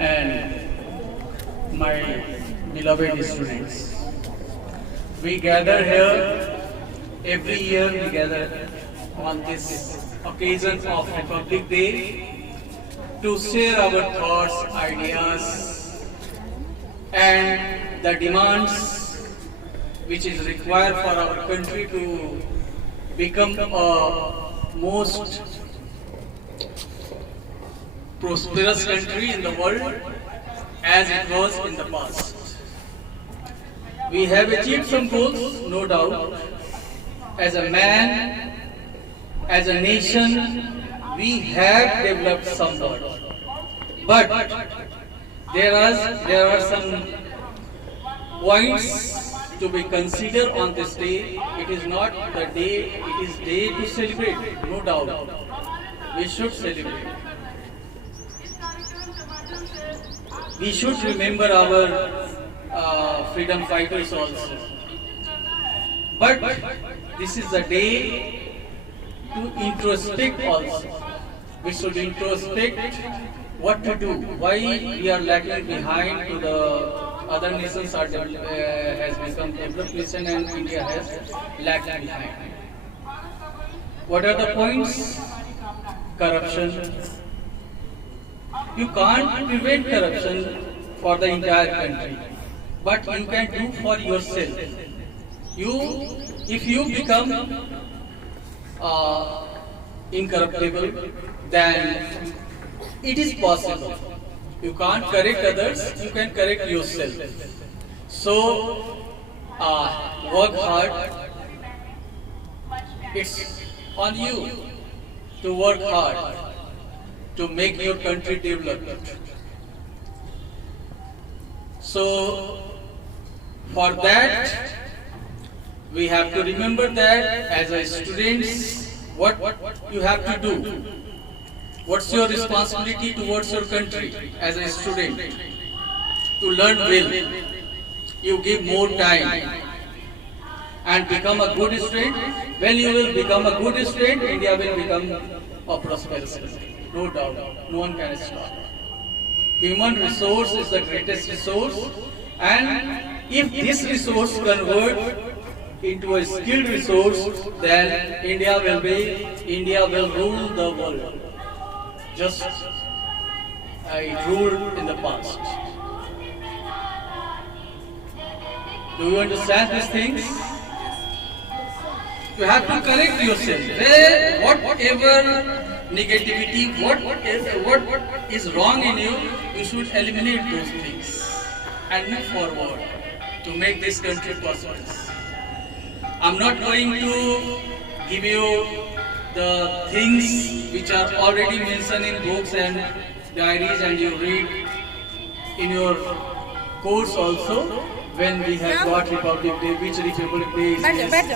and my beloved students. We gather here, every year we gather on this occasion of Republic Day to share our thoughts, ideas and the demands which is required for our country to become a most prosperous country in the world as it was in the past. We have achieved some goals, no doubt. As a man, as a nation, we have developed somewhat. But there are some points to be considered on this day. It is not the day, it is day to celebrate, no doubt. We should celebrate. We should remember our freedom fighters also. But this is the day to introspect also. We should introspect what to do, why we are lagging behind to the other nations are has become developed nation and India has lagged behind. What are the points? Corruption. You can't prevent corruption for the entire country, but you can do for yourself. If you become incorruptible, then it is possible. You can't correct others, you can correct yourself. So, work hard. It's on you to work hard to make your country developed. So, for that, we have to remember that as a students, what you have to do. What's your responsibility towards your country as a student? To learn well. You give more time and become a good student. When you will become a good student, India will become a prosperous country. No doubt. No one can stop. Human resource is the greatest resource, and if this resource convert into a skilled resource, then India will rule the world. Just it ruled in the past. Do you understand these things? You have to correct yourself. Whatever negativity, what is wrong in you, you should eliminate those things and move forward to make this country prosperous. I'm not going to give you the things which are already mentioned in books and diaries, and you read in your course also when we have got Republic Day, which Republic Day is this.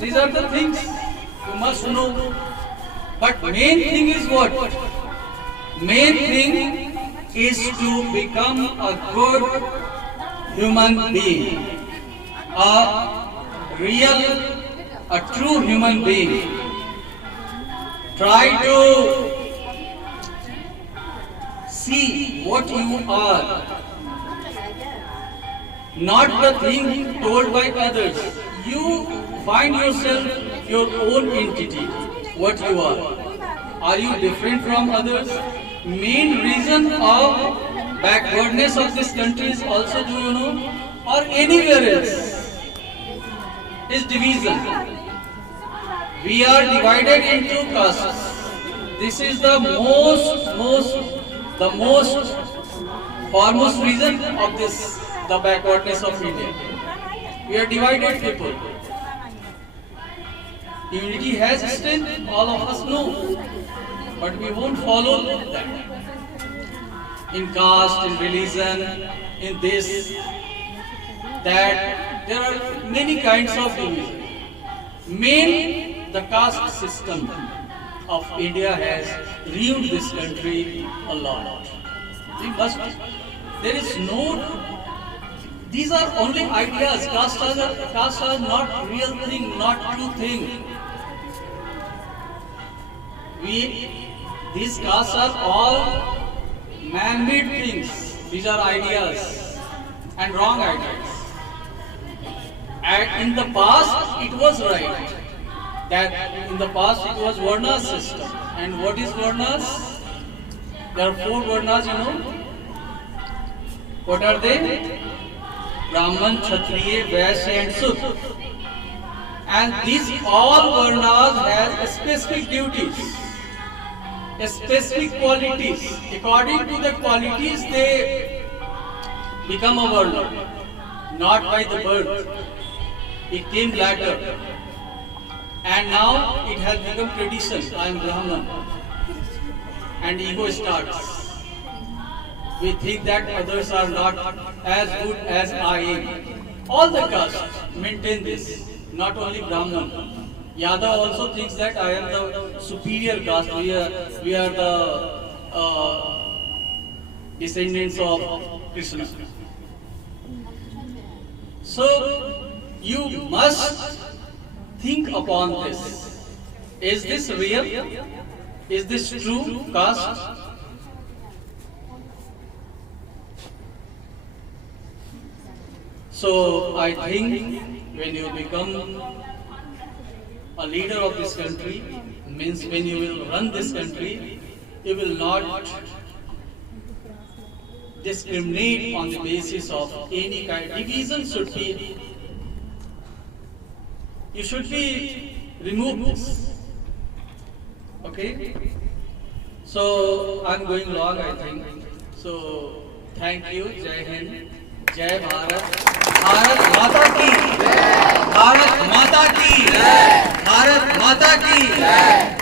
These are the things you must know. But main thing is what? Main thing is to become a good human being, a true human being. Try to see what you are, not the thing told by others. You find yourself your own entity, what you are. Are you different from others? Main reason of backwardness of this country is also, do you know, or anywhere else, is division. We are divided into castes. This is the most foremost reason of this, the backwardness of India. We are divided people. Unity has strength, all of us know, but we won't follow that. In caste, in religion, in this, that, there are many kinds of division. Main, the caste system of India has ruined this country a lot. There is no, these are only ideas. Caste are not real thing, not true thing. These castes are all man-made things. These are ideas and wrong ideas. And in the past, it was right. That in the past it was Varna system. And what is Varnas? There are 4 Varnas, you know. What are they? Brahman, Kshatriya, Vaishya and Sudra. And these all Varnas have specific duties, specific qualities. According to the qualities they become a Varna, not by the birth. It came later. And now it has become tradition. I am Brahman. And ego starts. We think that others are not as good as I am. All the castes maintain this, not only Brahman. Yadav also thinks that I am the superior caste. We are the descendants of Krishna. So you must think upon this. Is this real? Is this true caste? So I think when you become a leader of this country, means when you will run this country, you will not discriminate on the basis of any kind. Division should be, you should be remove this. Okay? So I'm going long, I think. So thank you. Jai Hind. जय भारत, भारत माता की, भारत माता की, भारत माता की।